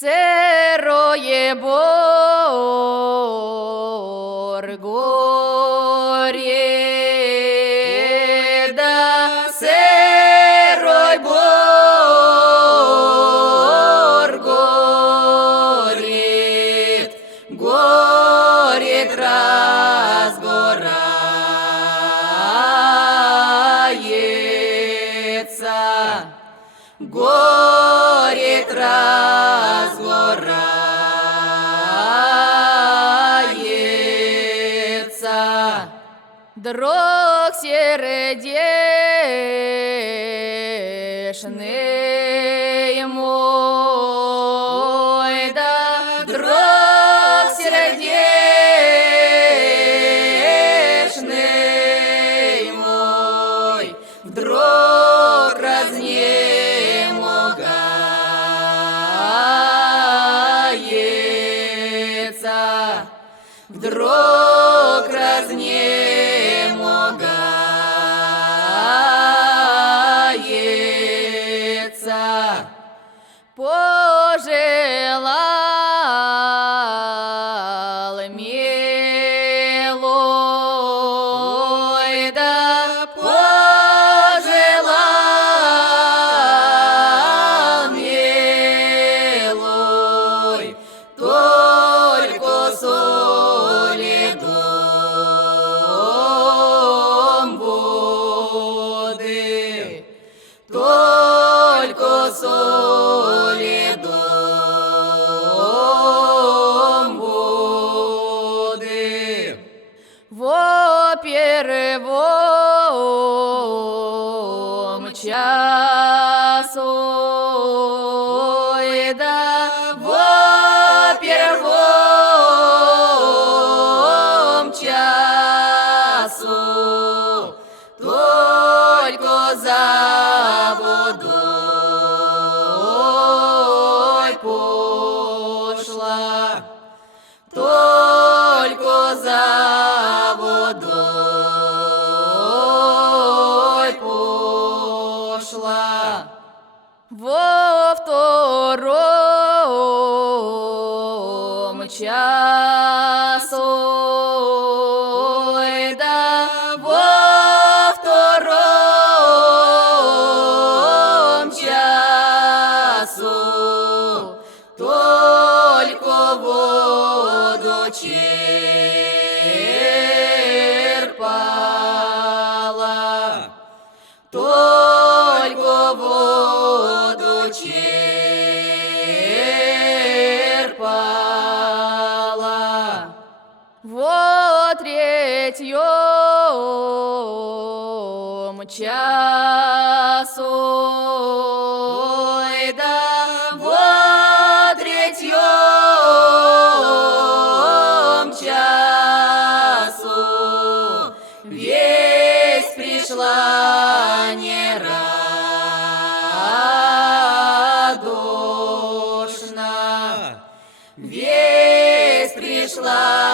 Серое бор горе, да серой бор горит, горит разгорается, горит разгорается. Дрог сердечный мой, да дрог сердечный мой, вдруг разнемогается, вдруг разнемогается. Пожелал милой, да пожелал милой, только соли дом воды, только соли дом воды. Во первом часу, да во первом часу, только за водой пошла, только за водой пошла. Во втором часу, да во втором часу, только воду черпала, только воду черпала. Во третьем часу, да во третьем часу весть пришла нерадушна, весть пришла